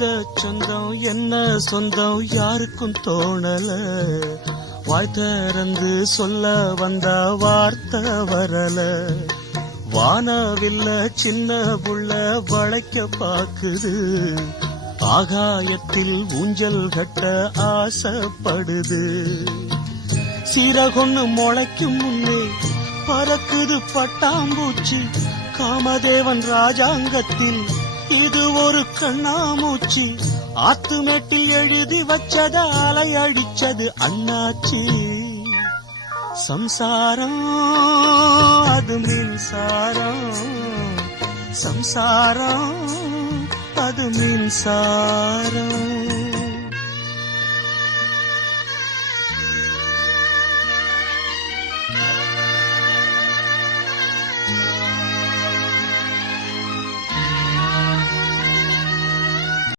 எந்த சொந்தம் என்ன சொந்தம் யாருக்கும் தோணல. வாய் திறந்து சொல்ல வந்த வார்த்தை வரல. வானவில்ல சின்ன புள்ள வளைக்க பாக்குது. ஆகாயத்தில் ஊஞ்சல் கட்ட ஆசைப்படுது. சீரகொன்னு முளைக்கும் முன்னே பறக்குது பட்டாம்பூச்சி. காமதேவன் ராஜாங்கத்தில் இது ஒரு கண்ணாமூச்சி. ஆத்துமேட்டில் எழுதி வச்சத அலை அடிச்சது அண்ணாச்சி. சம்சாரம் அது மின்சாரம், சம்சாரம் அது மின்சாரம்.